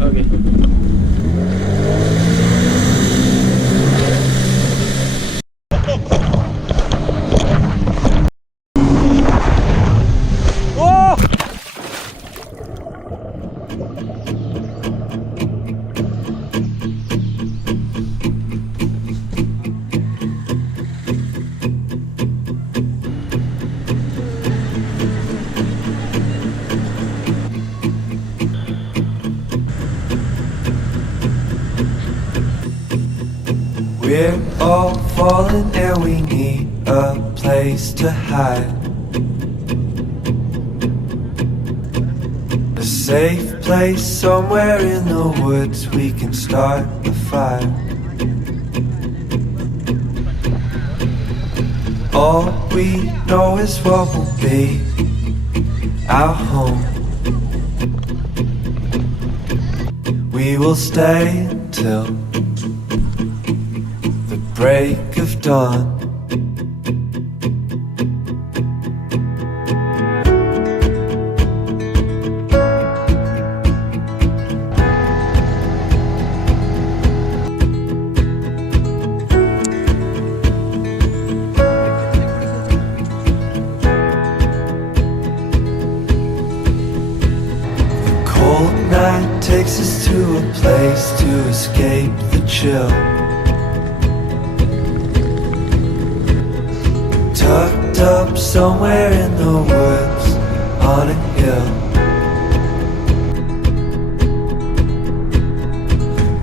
Okay. We're all falling and we need a place to hide. A safe place somewhere in the woods we can start a fire. All we know is what will be our home. We will stay until the break of dawn. The cold night takes us to a place to escape the chill. Tucked up somewhere in the woods on a hill.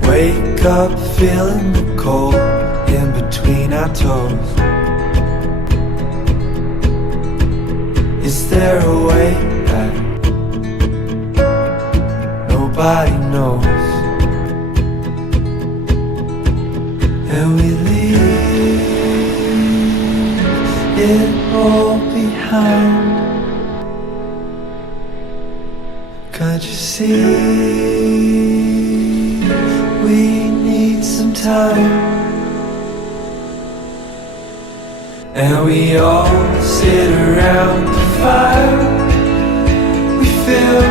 Wake up feeling the cold in between our toes. Is there a way back? Nobody knows. And we leave it all behind. Can't you see? We need some time. And we all sit around the fire. We feel